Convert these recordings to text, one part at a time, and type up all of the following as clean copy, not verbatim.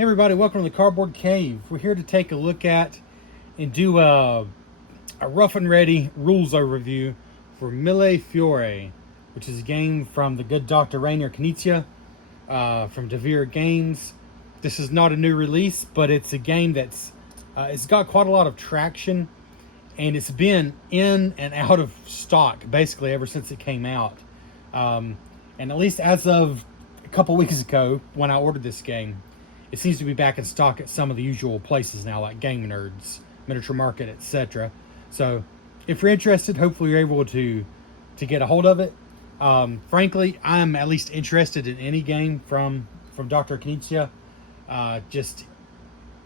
Hey everybody, welcome to the Cardboard Cave. We're here to take a look at and do a rough and ready rules overview for Mille Fiori, which is a game from the good Doctor Knizia from Devere Games. This is not a new release, but it's a game that's it's got quite a lot of traction, and it's been in and out of stock basically ever since it came out. And at least as of a couple weeks ago when I ordered this game, it seems to be back in stock at some of the usual places now, like Game Nerds, Miniature Market, etc. So, if you're interested, hopefully you're able to get a hold of it. Frankly, I'm at least interested in any game from Doctor Knizia.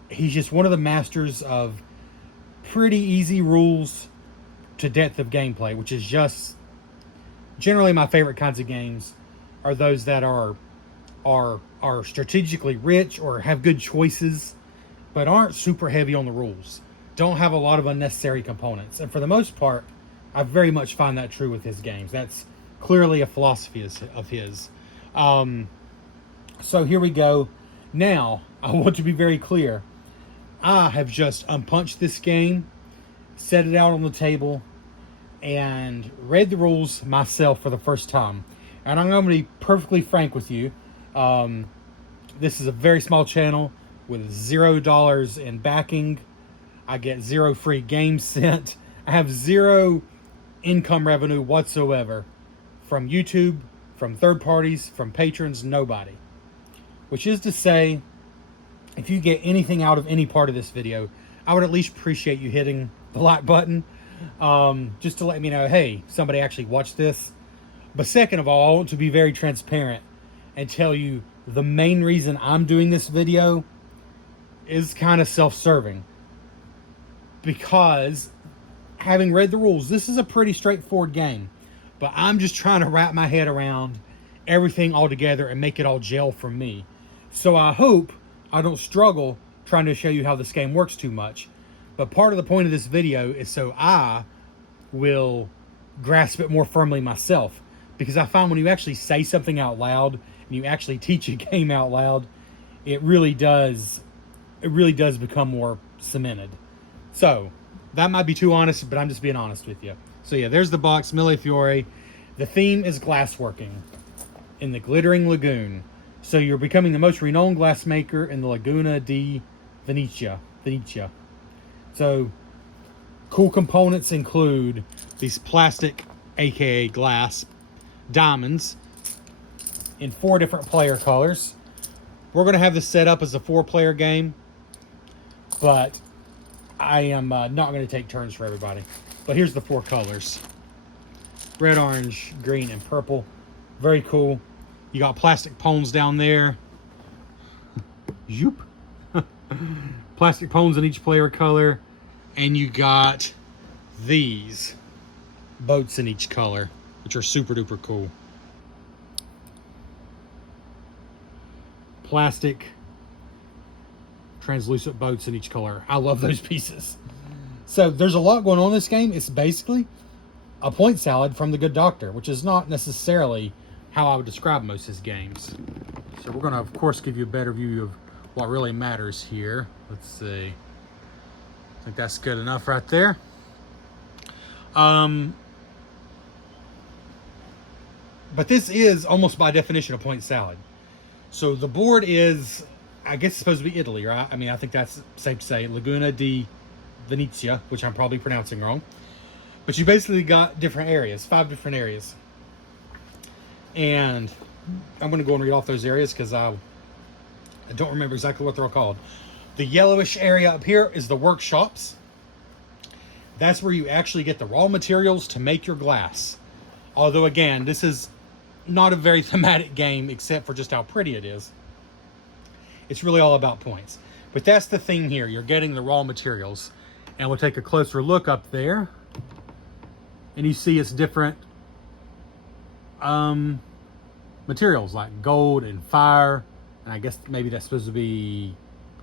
He's just one of the masters of pretty easy rules to depth of gameplay, which is just generally my favorite kinds of games are those that are strategically rich or have good choices, but aren't super heavy on the rules. Don't have a lot of unnecessary components. And for the most part, I very much find that true with his games. That's clearly a philosophy of his. So here we go. Now, I want to be very clear. I have just unpunched this game, set it out on the table, and read the rules myself for the first time. And I'm going to be perfectly frank with you. This is a very small channel with $0 in backing. I get 0 free games sent. I have 0 income revenue whatsoever from YouTube, from third parties, from patrons, nobody. Which is to say, if you get anything out of any part of this video, I would at least appreciate you hitting the like button, just to let me know, hey, somebody actually watched this. But second of all, I want to be very transparent and tell you the main reason I'm doing this video is kind of self-serving. Because having read the rules, this is a pretty straightforward game. But I'm just trying to wrap my head around everything all together and make it all gel for me. So I hope I don't struggle trying to show you how this game works too much. But part of the point of this video is so I will grasp it more firmly myself. Because I find when you actually say something out loud and you actually teach a game out loud, it really does become more cemented. So that might be too honest, but I'm just being honest with you. So yeah, there's the box, Mille Fiori. The theme is glassworking in the glittering lagoon. So you're becoming the most renowned glassmaker in the Laguna di Venezia. So cool components include these plastic, aka glass, diamonds in 4 different player colors. We're going to have this set up as a 4-player game, but I am not going to take turns for everybody. But here's the 4 colors: red, orange, green, and purple. Very cool. You got plastic pones down there. Zoop. Plastic pones in each player color. And you got these boats in each color, which are super duper cool. Plastic translucent boats in each color. I love those pieces. So there's a lot going on in this game. It's basically a point salad from the good doctor, which is not necessarily how I would describe most of his games. So we're going to, of course, give you a better view of what really matters here. Let's see. I think that's good enough right there. But this is almost by definition a point salad. So the board is, I guess it's supposed to be Italy, right? I mean, I think that's safe to say. Laguna di Venezia, which I'm probably pronouncing wrong. But you basically got different areas, 5 different areas. And I'm going to go and read off those areas because I don't remember exactly what they're all called. The yellowish area up here is the workshops. That's where you actually get the raw materials to make your glass. Although, again, this is not a very thematic game except for just how pretty it is. It's really all about points. But that's the thing here. You're getting the raw materials. And we'll take a closer look up there. And you see it's different materials like gold and fire. And I guess maybe that's supposed to be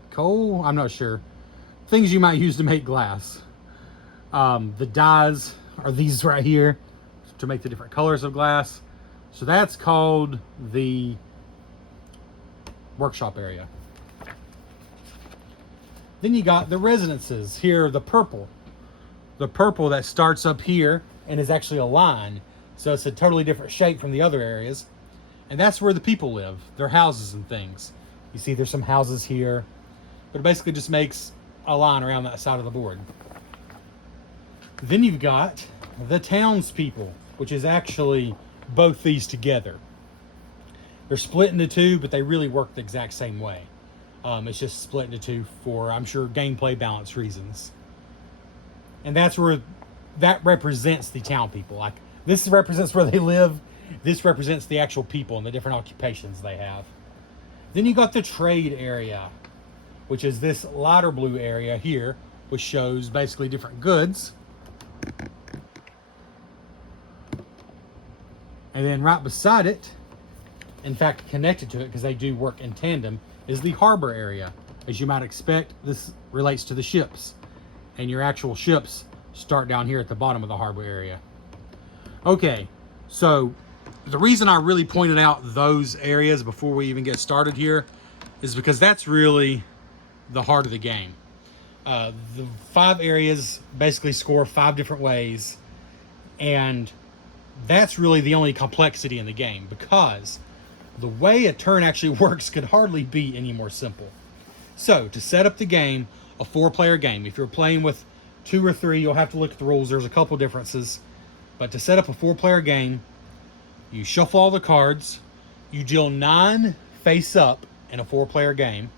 coal. I'm not sure. Things you might use to make glass. The dyes are these right here to make the different colors of glass. So that's called the workshop area. Then you got the residences. Here, the purple. The purple that starts up here and is actually a line. So it's a totally different shape from the other areas. And that's where the people live, their houses and things. You see there's some houses here, but it basically just makes a line around that side of the board. Then you've got the townspeople, which is actually both these together. They're split into two, but they really work the exact same way. It's just split into two for, I'm sure, gameplay balance reasons. And that's where that represents the town people. Like, this represents where they live. This represents the actual people and the different occupations they have. Then you got the trade area, which is this lighter blue area here, which shows basically different goods. And then right beside it, in fact connected to it because they do work in tandem, is the harbor area. As you might expect, this relates to the ships. And your actual ships start down here at the bottom of the harbor area. Okay, so the reason I really pointed out those areas before we even get started here is because that's really the heart of the game. The 5 areas basically score 5 different ways, and that's really the only complexity in the game, because the way a turn actually works could hardly be any more simple. So to set up the game, a 4-player game, if you're playing with 2 or 3, you'll have to look at the rules. There's a couple differences, but to set up a 4-player game, you shuffle all the cards, you deal 9 face up in a 4-player game,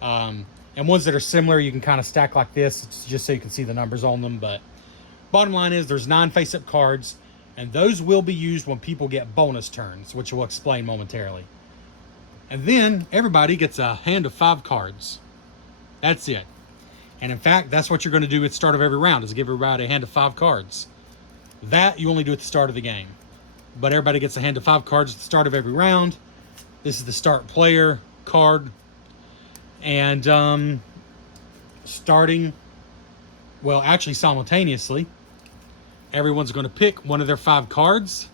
and ones that are similar you can kind of stack like this. It's just so you can see the numbers on them, but bottom line is there's 9 face up cards, and those will be used when people get bonus turns, which we'll explain momentarily. And then everybody gets a hand of 5 cards. That's it. And in fact, that's what you're going to do at the start of every round, is give everybody a hand of 5 cards. That you only do at the start of the game. But everybody gets a hand of 5 cards at the start of every round. This is the start player card. And starting, well, actually simultaneously, everyone's going to pick one of their 5 cards,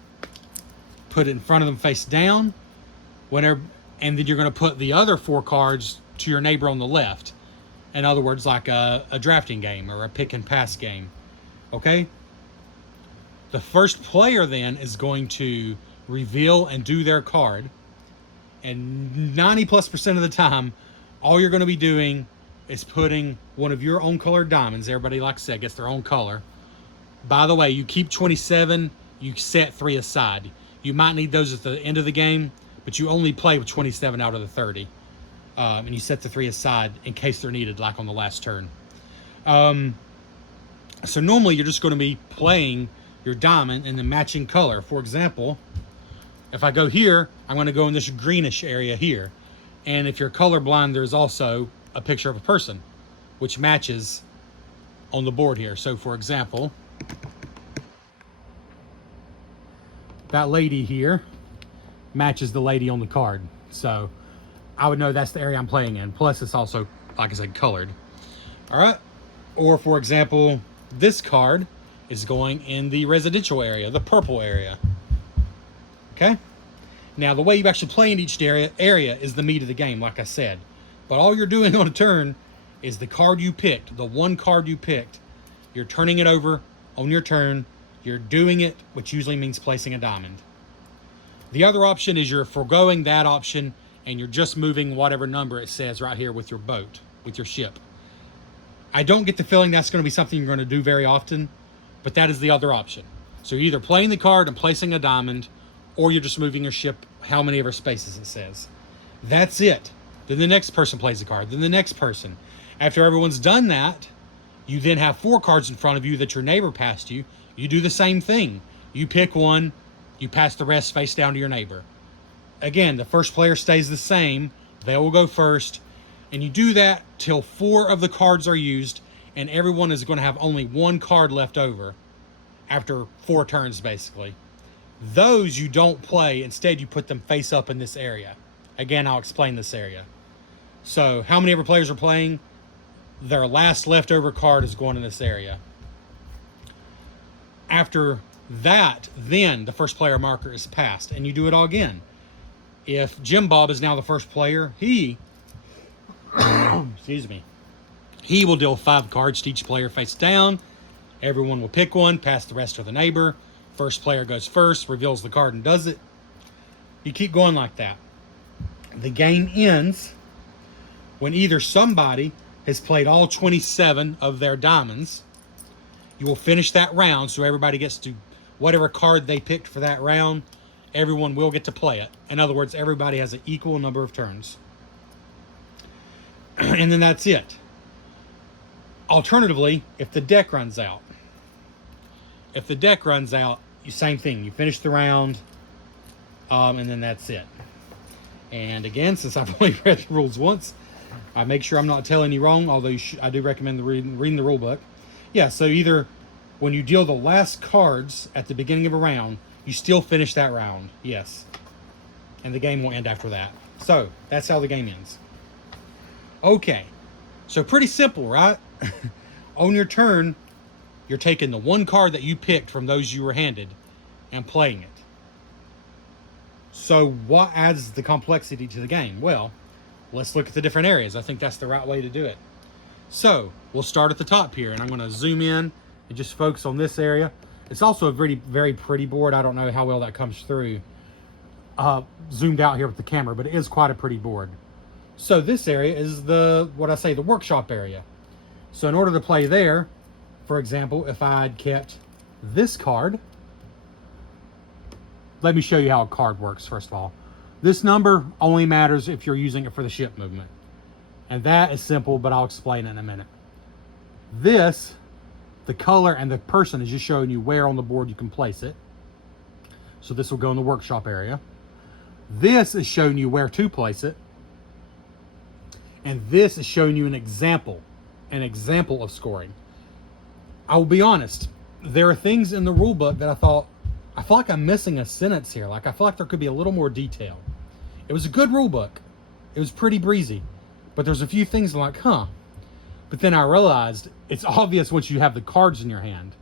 put it in front of them face down, and then you're going to put the other 4 cards to your neighbor on the left. In other words, like a drafting game or a pick and pass game. Okay? The first player then is going to reveal and do their card. And 90+% of the time, all you're going to be doing is putting one of your own colored diamonds. Everybody, like I said, gets their own color. By the way, you keep 27, you set 3 aside. You might need those at the end of the game, but you only play with 27 out of the 30. And you set the 3 aside in case they're needed, like on the last turn. So normally you're just going to be playing your diamond in the matching color. For example, if I go here, I'm going to go in this greenish area here. And if you're colorblind, there's also a picture of a person, which matches on the board here. So for example, that lady here matches the lady on the card. So I would know that's the area I'm playing in. Plus it's also, like I said, colored. All right. Or for example, this card is going in the residential area, the purple area. Okay? Now, the way you actually play in each area is the meat of the game, like I said. But all you're doing on a turn is the card you picked, the one card you picked. You're turning it over on your turn. You're doing it, which usually means placing a diamond. The other option is you're foregoing that option, and you're just moving whatever number it says right here with your boat, with your ship. I don't get the feeling that's going to be something you're going to do very often, but that is the other option. So you're either playing the card and placing a diamond, or you're just moving your ship how many ever spaces it says. That's it. Then the next person plays a card. Then the next person. After everyone's done that, you then have 4 cards in front of you that your neighbor passed you. You do the same thing. You pick one, you pass the rest face down to your neighbor. Again, the first player stays the same. They will go first. And you do that till 4 of the cards are used, and everyone is going to have only 1 card left over after 4 turns, basically. Those you don't play. Instead, you put them face up in this area. Again, I'll explain this area. So, how many ever players are playing? Their last leftover card is going in this area. After that, then the first player marker is passed, and you do it all again. If Jim Bob is now the first player, he excuse me, He will deal 5 cards to each player face down. Everyone will pick one, pass the rest to the neighbor. First player goes first, reveals the card and does it. You keep going like that. The game ends when either somebody has played all 27 of their diamonds. You will finish that round, so everybody gets to whatever card they picked for that round. Everyone will get to play it. In other words, everybody has an equal number of turns. And then that's it. Alternatively, if the deck runs out. If the deck runs out, same thing. You finish the round, and then that's it. And again, since I've only read the rules once, I make sure I'm not telling you wrong, although I do recommend reading the rule book. Yeah, so either when you deal the last cards at the beginning of a round, you still finish that round. Yes. And the game will end after that. So, that's how the game ends. Okay. So, pretty simple, right? On your turn, you're taking the one card that you picked from those you were handed and playing it. So, what adds the complexity to the game? Well, let's look at the different areas. I think that's the right way to do it. So, we'll start at the top here, and I'm going to zoom in and just focus on this area. It's also a very, very pretty board. I don't know how well that comes through zoomed out here with the camera, but it is quite a pretty board. So this area is the workshop area. So in order to play there, for example, if I had kept this card, let me show you how a card works first of all. This number only matters if you're using it for the ship movement. And that is simple, but I'll explain it in a minute. This, the color and the person is just showing you where on the board you can place it. So this will go in the workshop area. This is showing you where to place it. And this is showing you an example of scoring. I will be honest, there are things in the rule book that I feel like I'm missing a sentence here. Like I feel like there could be a little more detail. It was a good rule book. It was pretty breezy. But there's a few things I'm like, huh. But then I realized it's obvious once you have the cards in your hand.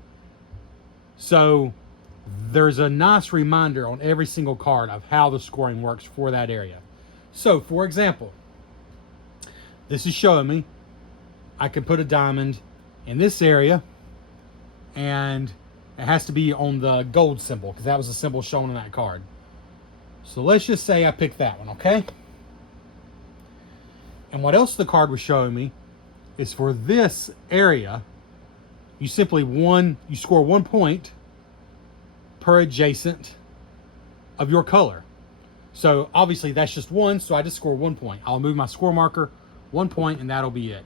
So there's a nice reminder on every single card of how the scoring works for that area. So, for example, this is showing me I can put a diamond in this area, and it has to be on the gold symbol because that was the symbol shown on that card. So let's just say I picked that one, okay? And what else the card was showing me is for this area, you score 1 point per adjacent of your color. So obviously that's just one, so I just score 1 point. I'll move my score marker 1 point and that'll be it.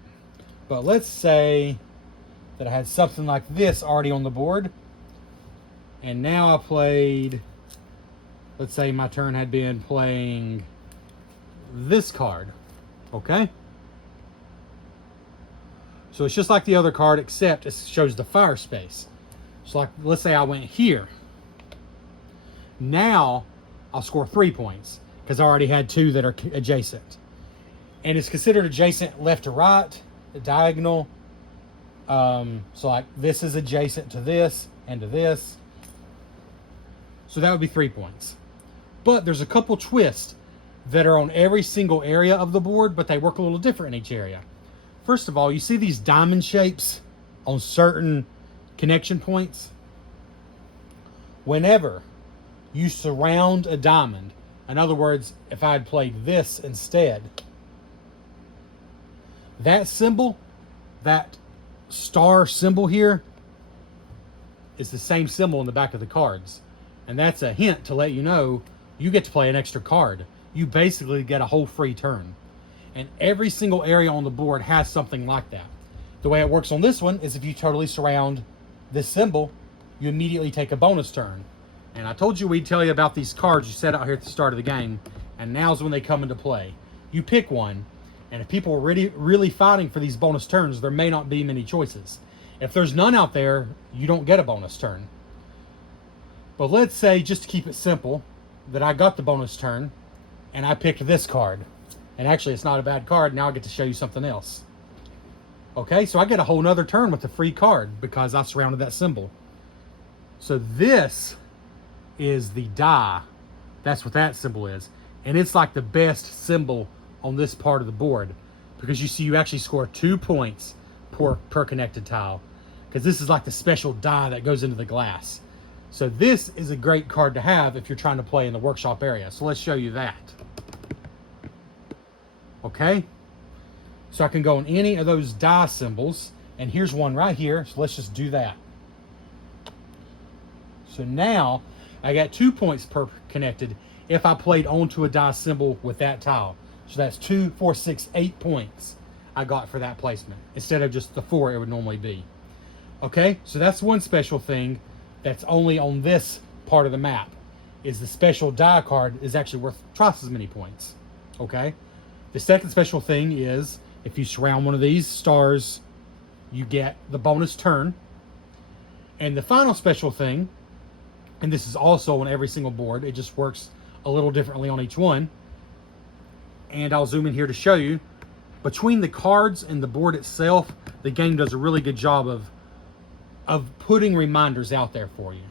But let's say that I had something like this already on the board, and now I played, let's say my turn had been playing this card, okay? So it's just like the other card, except it shows the fire space. So like, let's say I went here. Now I'll score 3 points because I already had 2 that are adjacent. And it's considered adjacent left to right, diagonal. So like this is adjacent to this and to this. So that would be 3 points. But there's a couple twists that are on every single area of the board, but they work a little different in each area. First of all, you see these diamond shapes on certain connection points? Whenever you surround a diamond, in other words, if I had played this instead, that symbol, that star symbol here, is the same symbol in the back of the cards. And that's a hint to let you know you get to play an extra card. You basically get a whole free turn. And every single area on the board has something like that. The way it works on this one is if you totally surround this symbol, you immediately take a bonus turn. And I told you we'd tell you about these cards you set out here at the start of the game, and now's when they come into play. You pick one, and if people are really fighting for these bonus turns, there may not be many choices. If there's none out there, you don't get a bonus turn. But let's say, just to keep it simple, that I got the bonus turn, and I picked this card. And actually, it's not a bad card. Now I get to show you something else. Okay, so I get a whole nother turn with a free card because I surrounded that symbol. So this is the die. That's what that symbol is. And it's like the best symbol on this part of the board because you see you actually score 2 points per connected tile, because this is like the special die that goes into the glass. So this is a great card to have if you're trying to play in the workshop area. So let's show you that. Okay, so I can go on any of those die symbols, and here's one right here, so let's just do that. So now I got 2 points per connected if I played onto a die symbol with that tile. So that's 2, 4, 6, 8 points I got for that placement, instead of just the 4 it would normally be. Okay, so that's one special thing that's only on this part of the map, is the special die card is actually worth twice as many points. Okay, the second special thing is if you surround one of these stars, you get the bonus turn. And the final special thing, and this is also on every single board, it just works a little differently on each one, and I'll zoom in here to show you, between the cards and the board itself, the game does a really good job of putting reminders out there for you.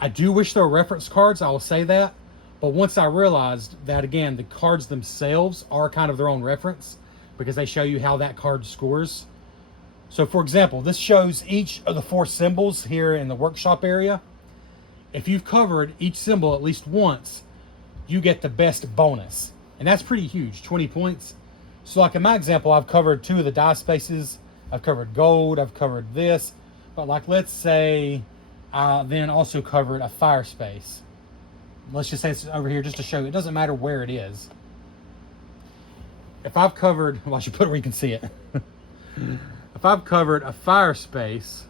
I do wish there were reference cards, I will say that, but once I realized that, again, the cards themselves are kind of their own reference, because they show you how that card scores. So for example, this shows each of the 4 symbols here in the workshop area. If you've covered each symbol at least once, you get the best bonus. And that's pretty huge, 20 points. So like in my example, I've covered 2 of the die spaces, I've covered gold, I've covered this, but like let's say I then also covered a fire space. Let's just say it's over here just to show you, it doesn't matter where it is. If I've covered, well I should put it where you can see it. If I've covered a fire space,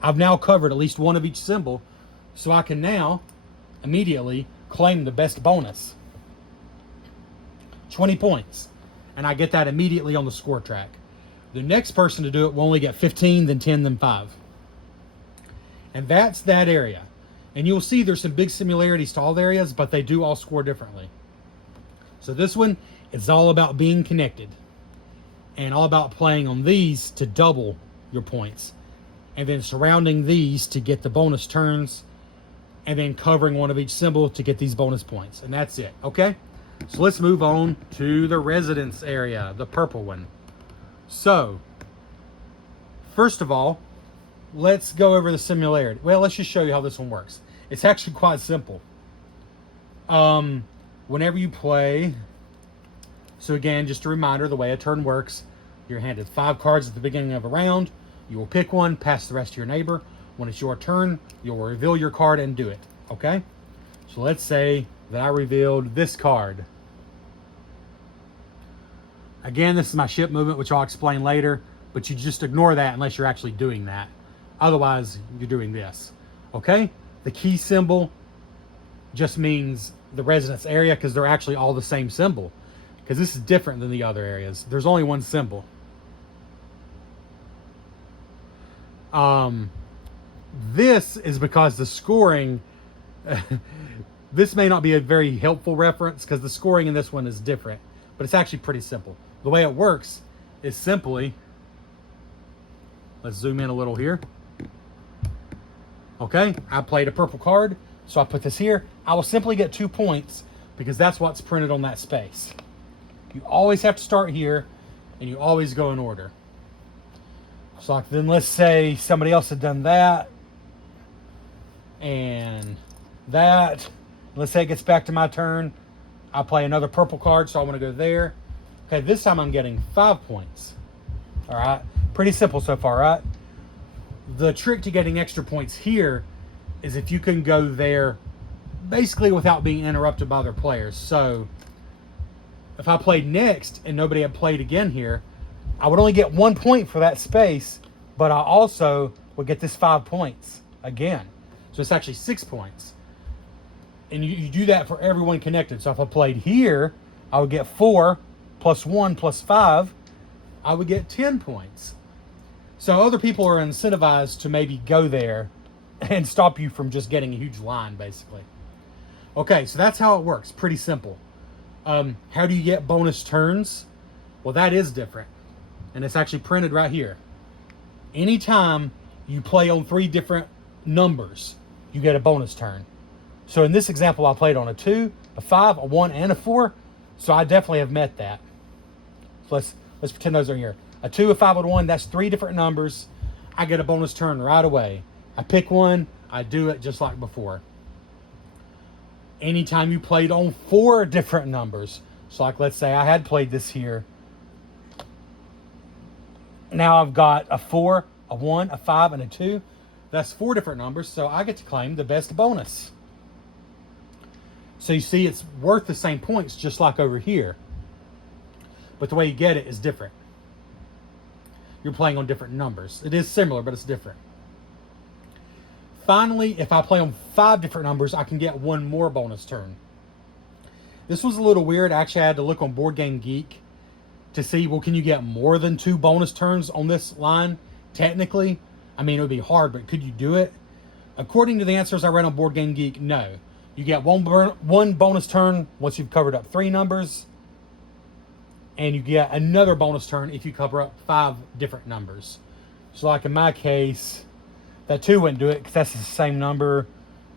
I've now covered at least one of each symbol, so I can now immediately claim the best bonus. 20 points. And I get that immediately on the score track. The next person to do it will only get 15, then 10, then 5. And that's that area. And you'll see there's some big similarities to all the areas, but they do all score differently. So this one is all about being connected, and all about playing on these to double your points, and then surrounding these to get the bonus turns, and then covering one of each symbol to get these bonus points. And that's it, okay? So let's move on to the residence area, the purple one. So, first of all, let's go over the similarity. Well, let's just show you how this one works. It's actually quite simple. Whenever you play, so again, just a reminder, the way a turn works, you're handed 5 cards at the beginning of a round. You will pick one, pass the rest to your neighbor. When it's your turn, you'll reveal your card and do it, okay? So let's say that I revealed this card. Again, this is my ship movement, which I'll explain later, but you just ignore that unless you're actually doing that. Otherwise, you're doing this, okay? The key symbol just means the residence area, because they're actually all the same symbol, because this is different than the other areas. There's only one symbol. This is because the scoring, this may not be a very helpful reference because the scoring in this one is different, but it's actually pretty simple. The way it works is simply, let's zoom in a little here. Okay, I played a purple card, so I put this here. I will simply get 2 points because that's what's printed on that space. You always have to start here, and you always go in order. So like, then let's say somebody else had done that, and that. Let's say it gets back to my turn. I'll play another purple card, so I want to go there. Okay, this time I'm getting 5 points. All right, pretty simple so far, right? The trick to getting extra points here is if you can go there basically without being interrupted by other players. So if I played next and nobody had played again here, I would only get 1 point for that space, but I also would get this 5 points again. So it's actually 6 points. And you do that for everyone connected. So if I played here, I would get 4 plus 1 plus 5. I would get 10 points. So other people are incentivized to maybe go there and stop you from just getting a huge line, basically. Okay, so that's how it works. Pretty simple. How do you get bonus turns? Well, that is different. And it's actually printed right here. Anytime you play on 3 different numbers, you get a bonus turn. So in this example, I played on a 2, a 5, a 1, and a 4. So I definitely have met that. So let's pretend those are here. A 2, a 5, and a 1, that's 3 different numbers. I get a bonus turn right away. I pick one, I do it just like before. Anytime you played on 4 different numbers, so like let's say I had played this here. Now I've got a 4, a 1, a 5, and a 2. That's 4 different numbers, so I get to claim the best bonus. So you see it's worth the same points just like over here. But the way you get it is different. You're playing on different numbers. It is similar, but it's different. Finally, if I play on 5 different numbers, I can get 1 more bonus turn. This was a little weird. Actually, I had to look on Board Game Geek to see, well, can you get more than 2 bonus turns on this line? Technically, I mean, it would be hard, but could you do it? According to the answers I read on Board Game Geek, no. You get one bonus turn once you've covered up 3 numbers, and you get another bonus turn if you cover up 5 different numbers. So like in my case, that 2 wouldn't do it because that's the same number.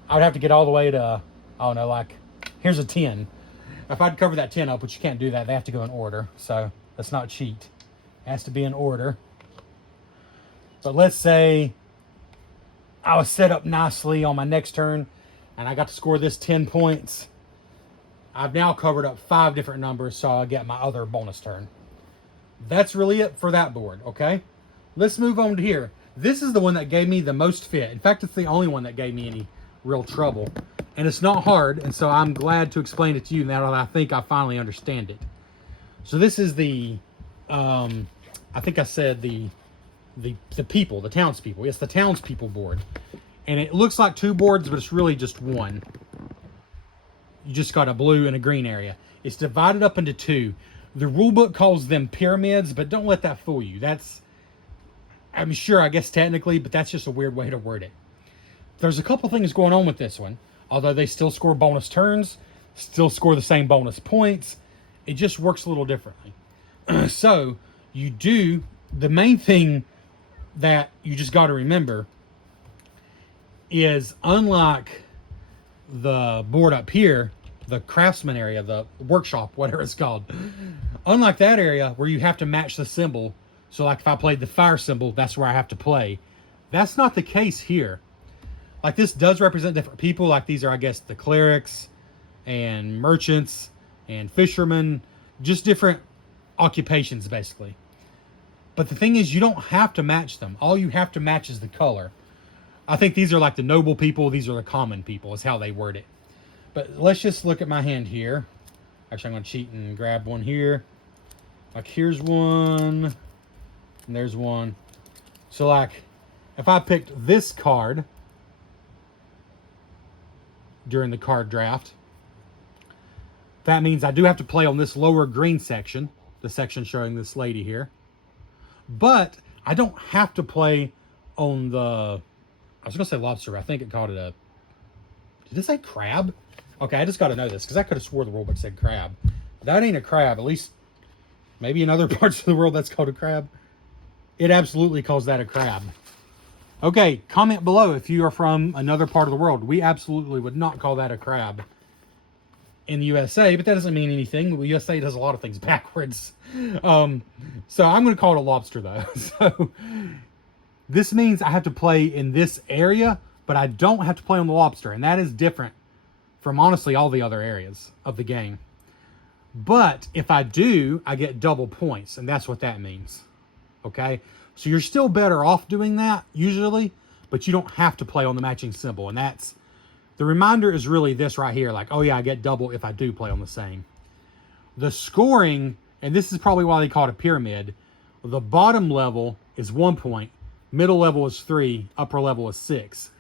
I would have to get all the way to, I don't know, like, here's a 10. If I'd cover that 10 up, which you can't do that, they have to go in order. So let's not cheat. It has to be in order. But let's say I was set up nicely on my next turn, and I got to score this 10 points. I've now covered up 5 different numbers, so I get my other bonus turn. That's really it for that board, okay? Let's move on to here. This is the one that gave me the most fit. In fact, it's the only one that gave me any real trouble. And it's not hard, and so I'm glad to explain it to you now that I think I finally understand it. So this is the, I think I said the people, the townspeople. It's the townspeople board. And it looks like 2 boards, but it's really just 1. You just got a blue and a green area. It's divided up into 2. The rule book calls them pyramids, but don't let that fool you. That's, I'm sure, I guess technically, but that's just a weird way to word it. There's a couple things going on with this one. Although they still score bonus turns, still score the same bonus points, it just works a little differently. So, you do, the main thing that you just got to remember is, unlike the board up here, the craftsman area, the workshop, whatever it's called, unlike that area where you have to match the symbol, so like if I played the fire symbol, that's where I have to play. That's not the case here. Like, this does represent different people. Like, these are, I guess, the clerics and merchants and fishermen, just different occupations, basically. But the thing is, you don't have to match them. All you have to match is the color. I think these are like the noble people. These are the common people, is how they word it. But let's just look at my hand here. Actually, I'm going to cheat and grab one here. Like, here's one, and there's one. So, like, if I picked this card during the card draft, that means I do have to play on this lower green section, the section showing this lady here. But I don't have to play on the, I was going to say lobster, I think it called it a, did it say crab? Okay, I just got to know this, because I could have swore the rulebook said crab. That ain't a crab, at least maybe in other parts of the world that's called a crab. It absolutely calls that a crab. Okay, comment below if you are from another part of the world. We absolutely would not call that a crab in the USA, but that doesn't mean anything. The USA does a lot of things backwards. So I'm going to call it a lobster, though. So this means I have to play in this area, but I don't have to play on the lobster, and that is different from, honestly, all the other areas of the game. But if I do, I get double points, and that's what that means. Okay? So you're still better off doing that, usually, but you don't have to play on the matching symbol. And that's, the reminder is really this right here. Like, oh yeah, I get double if I do play on the same. The scoring, and this is probably why they call it a pyramid, the bottom level is 1 point, middle level is 3, upper level is 6.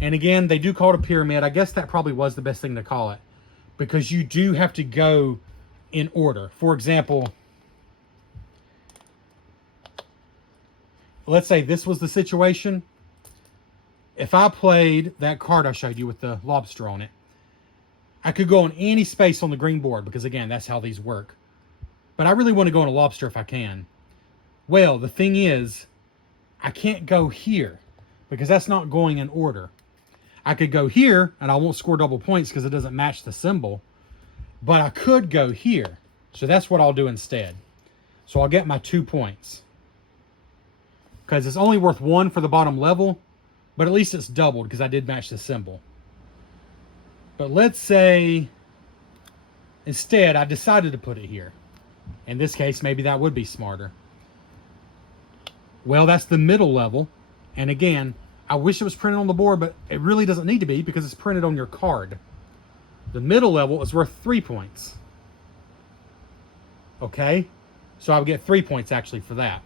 And again, they do call it a pyramid. I guess that probably was the best thing to call it, because you do have to go in order. For example, let's say this was the situation. If I played that card I showed you with the lobster on it, I could go on any space on the green board, because again, that's how these work. But I really want to go on a lobster if I can. Well, the thing is, I can't go here, because that's not going in order. I could go here, and I won't score double points because it doesn't match the symbol. But I could go here. So that's what I'll do instead. So I'll get my 2 points. Because it's only worth 1 for the bottom level, but at least it's doubled because I did match the symbol. But let's say instead I decided to put it here. In this case, maybe that would be smarter. Well, that's the middle level. And again, I wish it was printed on the board, but it really doesn't need to be because it's printed on your card. The middle level is worth 3 points. Okay? So I would get 3 points actually for that.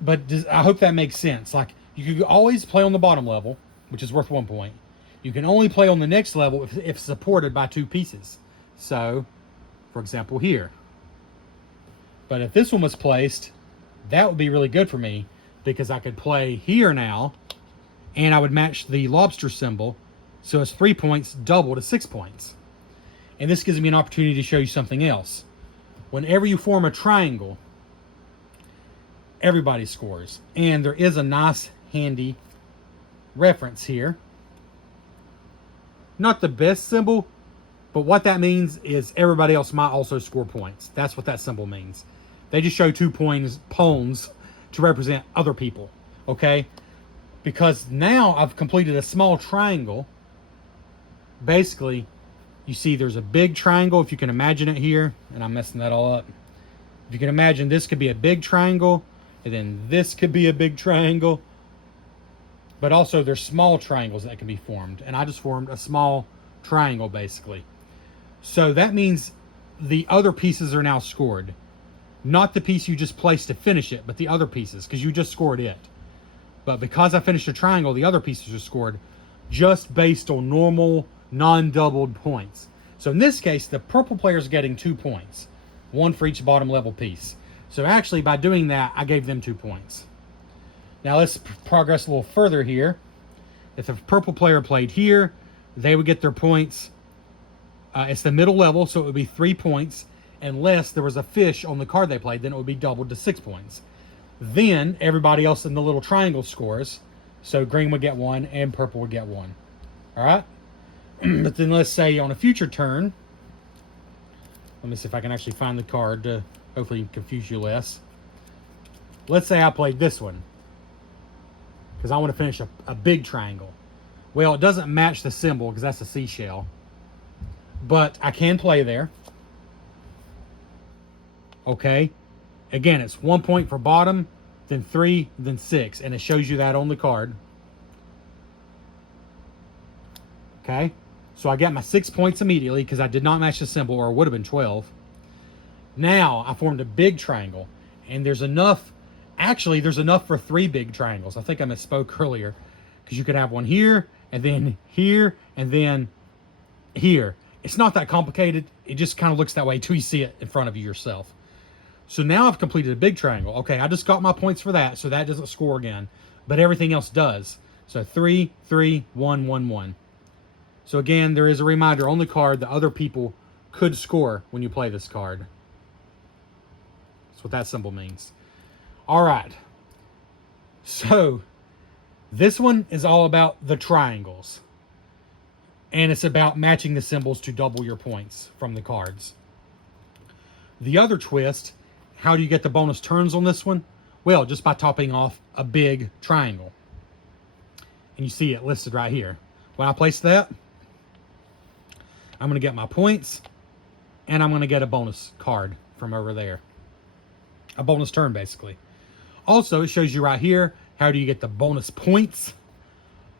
But I hope that makes sense. Like, you could always play on the bottom level, which is worth 1 point. You can only play on the next level if supported by 2 pieces. So, for example, here. But if this one was placed, that would be really good for me because I could play here now and I would match the lobster symbol. So it's 3 points double to 6 points. And this gives me an opportunity to show you something else. Whenever you form a triangle, everybody scores. And there is a nice handy reference here. Not the best symbol, but what that means is everybody else might also score points. That's what that symbol means. They just show 2 points to represent other people, okay? Because now I've completed a small triangle. Basically, you see there's a big triangle, if you can imagine it here, and I'm messing that all up. If you can imagine, this could be a big triangle, and then this could be a big triangle. But also there's small triangles that can be formed, and I just formed a small triangle basically. So that means the other pieces are now scored. Not the piece you just placed to finish it, but the other pieces, because you just scored it. But because I finished a triangle, the other pieces are scored just based on normal, non-doubled points. So in this case, the purple player is getting 2 points. 1 for each bottom level piece. So actually, by doing that, I gave them 2 points. Now let's progress a little further here. If the purple player played here, they would get their points. It's the middle level, so it would be 3 points. Unless there was a fish on the card they played, then it would be doubled to 6 points. Then everybody else in the little triangle scores. So green would get 1 and purple would get 1. All right? But then let's say on a future turn, let me see if I can actually find the card to hopefully confuse you less. Let's say I played this one because I want to finish a big triangle. Well, it doesn't match the symbol because that's a seashell. But I can play there. Okay. Again, it's 1 point for bottom, then 3, then 6. And it shows you that on the card. Okay. So I got my 6 points immediately because I did not match the symbol, or it would have been 12. Now I formed a big triangle. And there's enough. Actually, there's enough for 3 big triangles. I think I misspoke earlier. Because you could have one here, and then here, and then here. It's not that complicated. It just kind of looks that way until you see it in front of you yourself. So now I've completed a big triangle. Okay, I just got my points for that, so that doesn't score again. But everything else does. So 3, 3, 1, 1, 1. So again, there is a reminder on the card that other people could score when you play this card. That's what that symbol means. All right. So this one is all about the triangles. And it's about matching the symbols to double your points from the cards. The other twist, how do you get the bonus turns on this one? Well, just by topping off a big triangle. And you see it listed right here. When I place that, I'm going to get my points, and I'm going to get a bonus card from over there. A bonus turn, basically. Also, it shows you right here, how do you get the bonus points?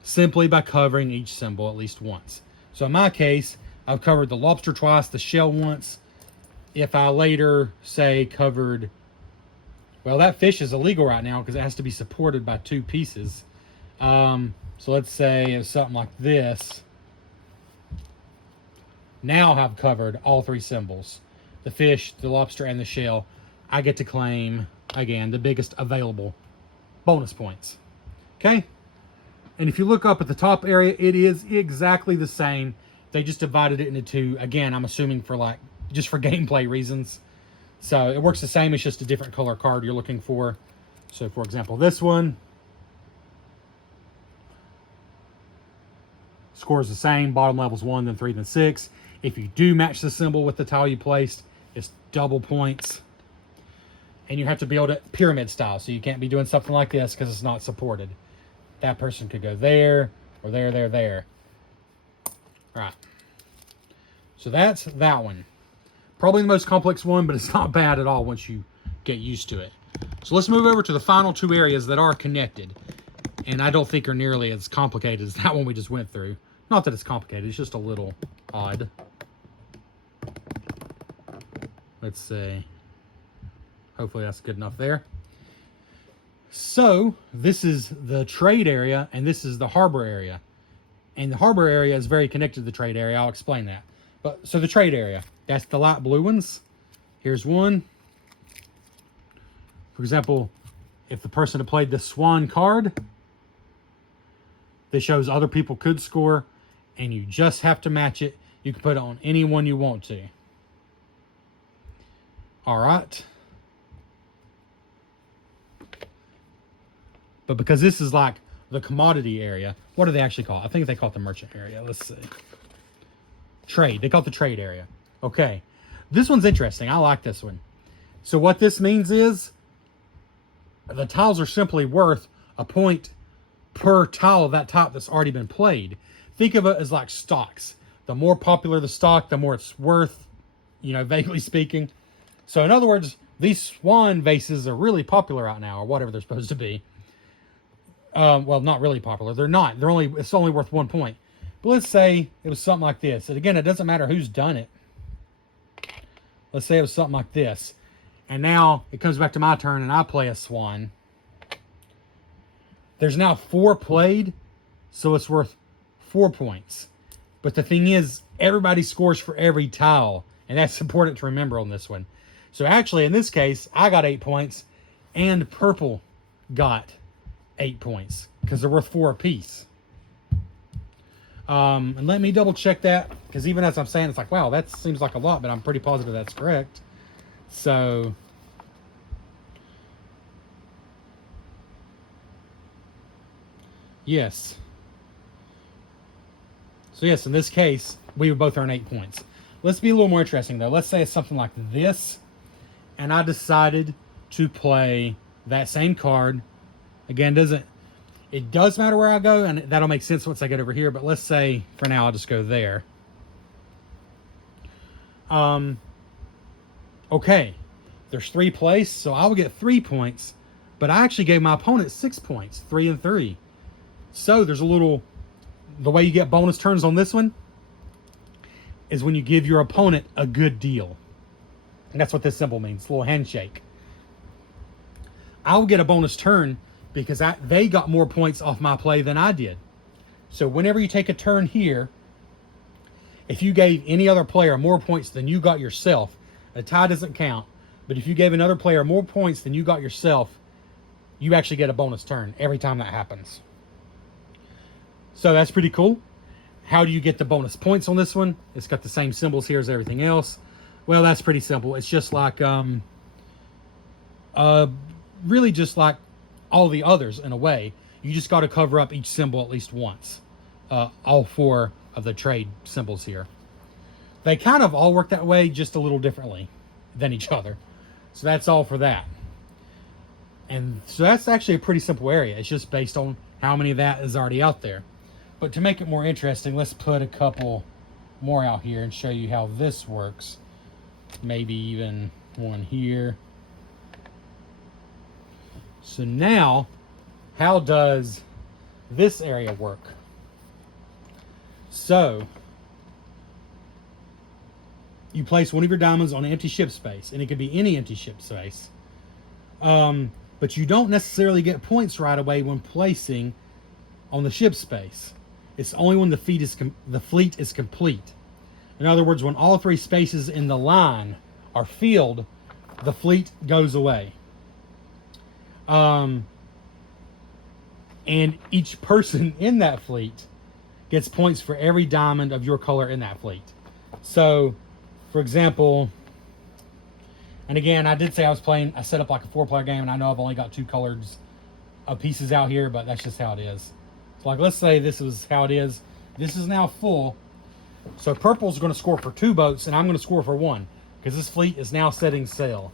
Simply by covering each symbol at least once. So in my case, I've covered the lobster twice, the shell once. If I later, say, covered... Well, that fish is illegal right now because it has to be supported by 2 pieces. So let's say it's something like this. Now I've covered all 3 symbols. The fish, the lobster, and the shell. I get to claim, again, the biggest available bonus points. Okay? And if you look up at the top area, it is exactly the same. They just divided it into 2. Again, I'm assuming for just for gameplay reasons. So it works the same. It's just a different color card you're looking for. So for example, this one scores the same. Bottom level's 1, then 3, then 6. If you do match the symbol with the tile you placed, It's double points. And you have to build it pyramid style. So you can't be doing something like this because it's not supported. That person could go there, or there, there, there. All right. So that's that one. Probably the most complex one, but it's not bad at all once you get used to it. So let's move over to the final two areas that are connected. And I don't think are nearly as complicated as that one we just went through. Not that it's complicated, it's just a little odd. Let's see. Hopefully that's good enough there. So this is the trade area and this is the harbor area. And the harbor area is very connected to the trade area. I'll explain that. But so the trade area, that's the light blue ones. Here's one. For example, if the person had played the swan card, this shows other people could score and you just have to match it. You can put it on anyone you want to. All right. But because this is like the commodity area, what do they actually call it? I think they call it the merchant area. Let's see. Trade. They call it the trade area. Okay. This one's interesting. I like this one. So what this means is the tiles are simply worth a point per tile of that type that's already been played. Think of it as like stocks. The more popular the stock, the more it's worth, you know, vaguely speaking. So in other words, these swan vases are really popular right now, or whatever they're supposed to be. Well, not really popular. They're not. It's only worth 1 point. But let's say it was something like this. And again, it doesn't matter who's done it. Let's say it was something like this. And now it comes back to my turn and I play a swan. There's now 4 played, so it's worth 4 points. But the thing is, everybody scores for every tile. And that's important to remember on this one. So actually, in this case, I got 8 points and purple got 8 points because they're worth 4 apiece. And let me double check that, because even as I'm saying, it's like, wow, that seems like a lot, but I'm pretty positive that's correct. So yes. So yes, in this case, we would both earn 8 points. Let's be a little more interesting though. Let's say it's something like this, and I decided to play that same card. Again, it does matter where I go, and that'll make sense once I get over here, but let's say for now I'll just go there. Okay, there's 3 plays, so I will get 3 points, but I actually gave my opponent 6 points, 3 and 3. So there's the way you get bonus turns on this one is when you give your opponent a good deal. And that's what this symbol means, a little handshake. I will get a bonus turn because they got more points off my play than I did. So whenever you take a turn here, if you gave any other player more points than you got yourself, a tie doesn't count. But if you gave another player more points than you got yourself, you actually get a bonus turn every time that happens. So that's pretty cool. How do you get the bonus points on this one? It's got the same symbols here as everything else. Well, that's pretty simple. It's just like, really just like all the others in a way. You just got to cover up each symbol at least once. All 4 of the trade symbols here. They kind of all work that way, just a little differently than each other. So that's all for that. And so that's actually a pretty simple area. It's just based on how many of that is already out there. But to make it more interesting, let's put a couple more out here and show you how this works. Maybe even one here. So now, how does this area work? So, you place one of your diamonds on an empty ship space, and it could be any empty ship space. But you don't necessarily get points right away when placing on the ship space. It's only when the fleet is complete. In other words, when all 3 spaces in the line are filled, the fleet goes away. And each person in that fleet gets points for every diamond of your color in that fleet. So, for example, and again, I did say I set up like a 4-player game, and I know I've only got 2 colors of pieces out here, but that's just how it is. So like, let's say this is how it is. This is now full. So purple's going to score for 2 boats, and I'm going to score for 1. because this fleet is now setting sail.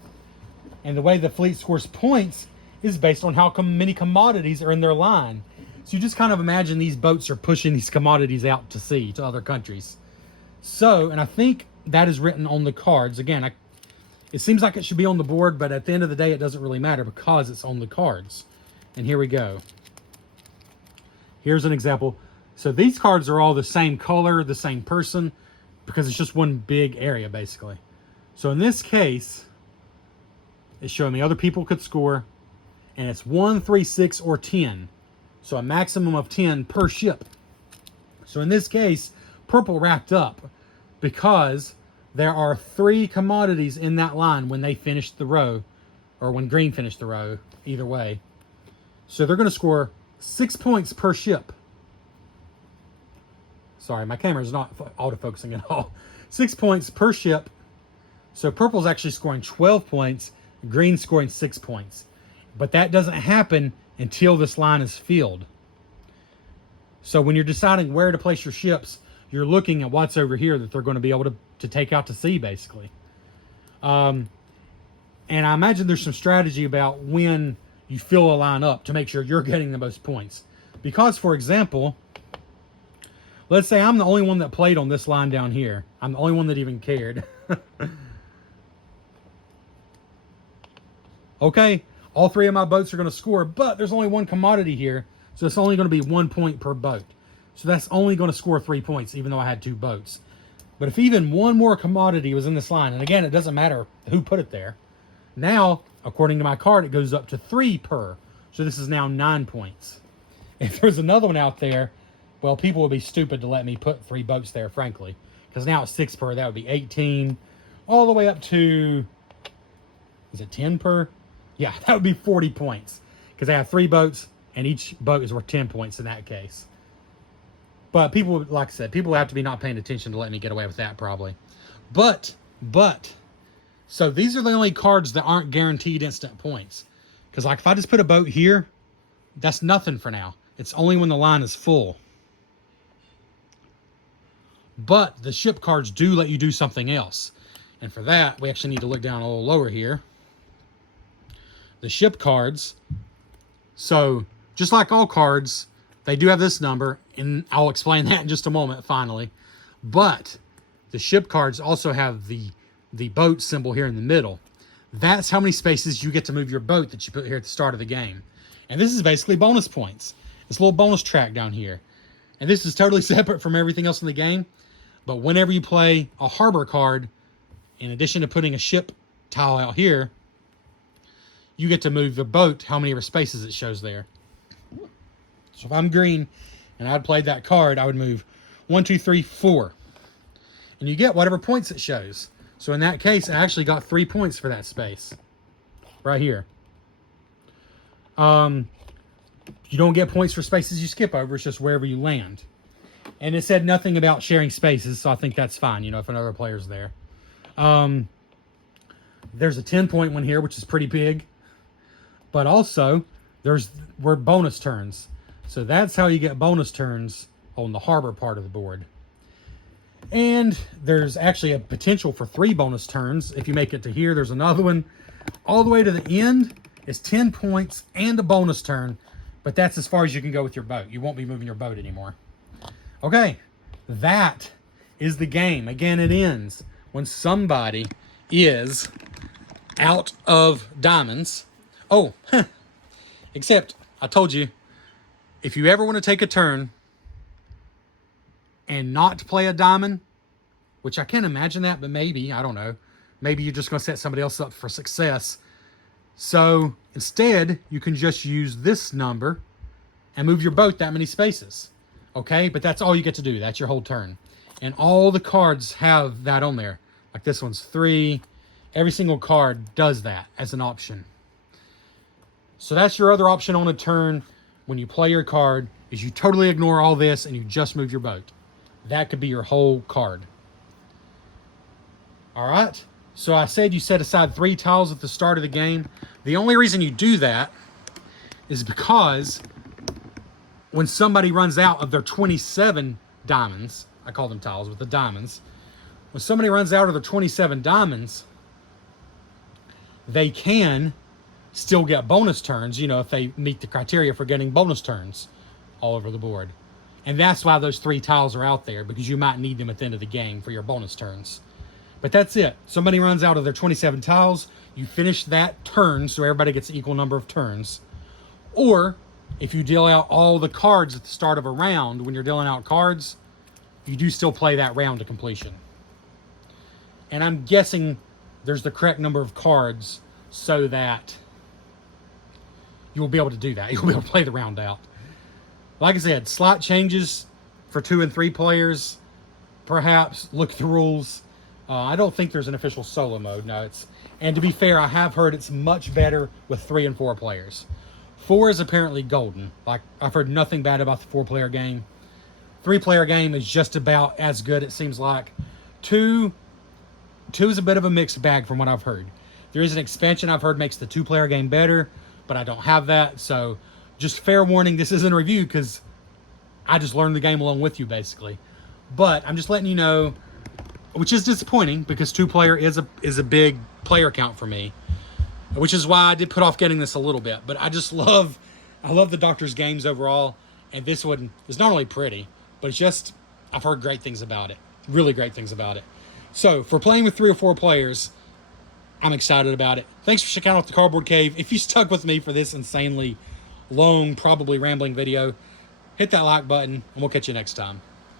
And the way the fleet scores points is based on how many commodities are in their line. So you just kind of imagine these boats are pushing these commodities out to sea, to other countries. So, and I think that is written on the cards. Again, it seems like it should be on the board, but at the end of the day, it doesn't really matter because it's on the cards. And here we go. Here's an example. So these cards are all the same color, the same person, because it's just one big area, basically. So in this case, it's showing me other people could score, and it's 1, 3, 6, or 10. So a maximum of 10 per ship. So in this case, purple racked up because there are 3 commodities in that line when they finished the row, or when green finished the row, either way. So they're going to score 6 points per ship. Sorry, my camera is not autofocusing at all. 6 points per ship. So purple's actually scoring 12 points, green scoring 6 points. But that doesn't happen until this line is filled. So when you're deciding where to place your ships, you're looking at what's over here that they're going to be able to take out to sea, basically. And I imagine there's some strategy about when you fill a line up to make sure you're getting the most points. Because, for example, let's say I'm the only one that played on this line down here. I'm the only one that even cared. Okay, all 3 of my boats are going to score, but there's only 1 commodity here, so it's only going to be 1 point per boat. So that's only going to score 3 points, even though I had 2 boats. But if even 1 more commodity was in this line, and again, it doesn't matter who put it there, now, according to my card, it goes up to 3 per. So this is now 9 points. If there's another one out there, well, people would be stupid to let me put 3 boats there, frankly. Because now it's 6 per, that would be 18, all the way up to, is it 10 per? Yeah, that would be 40 points. Because I have 3 boats, and each boat is worth 10 points in that case. But people, like I said, people have to be not paying attention to let me get away with that, probably. But, so these are the only cards that aren't guaranteed instant points. Because, like, if I just put a boat here, that's nothing for now. It's only when the line is full. But the ship cards do let you do something else. And for that, we actually need to look down a little lower here. The ship cards, so just like all cards, they do have this number, and I'll explain that in just a moment, finally. But the ship cards also have the boat symbol here in the middle. That's how many spaces you get to move your boat that you put here at the start of the game. And this is basically bonus points. This little bonus track down here. And this is totally separate from everything else in the game. But whenever you play a harbor card, in addition to putting a ship tile out here, you get to move the boat, how many spaces it shows there. So if I'm green and I'd played that card, I would move 1, 2, 3, 4. And you get whatever points it shows. So in that case, I actually got 3 points for that space. Right here. You don't get points for spaces you skip over. It's just wherever you land. And it said nothing about sharing spaces, so I think that's fine, if another player's there. There's a 10-point one here, which is pretty big. But also, we're bonus turns. So that's how you get bonus turns on the harbor part of the board. And there's actually a potential for 3 bonus turns. If you make it to here, there's another one. All the way to the end is 10 points and a bonus turn. But that's as far as you can go with your boat. You won't be moving your boat anymore. Okay, that is the game. Again, it ends when somebody is out of diamonds. Oh, except I told you, if you ever want to take a turn and not play a diamond, which I can't imagine that, but maybe, I don't know. Maybe you're just going to set somebody else up for success. So instead, you can just use this number and move your boat that many spaces. Okay, but that's all you get to do. That's your whole turn. And all the cards have that on there. Like this one's 3. Every single card does that as an option. So that's your other option on a turn when you play your card, is you totally ignore all this and you just move your boat. That could be your whole card. All right, so I said you set aside 3 tiles at the start of the game. The only reason you do that is because when somebody runs out of their 27 diamonds, I call them tiles with the diamonds, when somebody runs out of their 27 diamonds, they can still get bonus turns, you know, if they meet the criteria for getting bonus turns all over the board. And that's why those 3 tiles are out there, because you might need them at the end of the game for your bonus turns. But that's it. Somebody runs out of their 27 tiles, you finish that turn, so everybody gets an equal number of turns. Or, if you deal out all the cards at the start of a round, when you're dealing out cards, you do still play that round to completion. And I'm guessing there's the correct number of cards so that you will be able to do that. You'll be able to play the round out. Like I said, slight changes for 2 and 3 players. Perhaps look at the rules. I don't think there's an official solo mode. No, and to be fair, I have heard it's much better with 3 and 4 players. 4 is apparently golden. Like, I've heard nothing bad about the 4-player game. 3-player game is just about as good, it seems like. 2 is a bit of a mixed bag from what I've heard. There is an expansion I've heard makes the 2-player game better, but I don't have that. So just fair warning, this isn't a review because I just learned the game along with you, basically. But I'm just letting you know, which is disappointing because 2-player is a big player count for me, which is why I did put off getting this a little bit. But I love the Doctor's games overall, and this one is not only pretty, but it's just, I've heard great things about it, really great things about it. So for playing with 3 or 4 players, I'm excited about it. Thanks for checking out the Cardboard Cave. If you stuck with me for this insanely long, probably rambling video, hit that like button, and we'll catch you next time.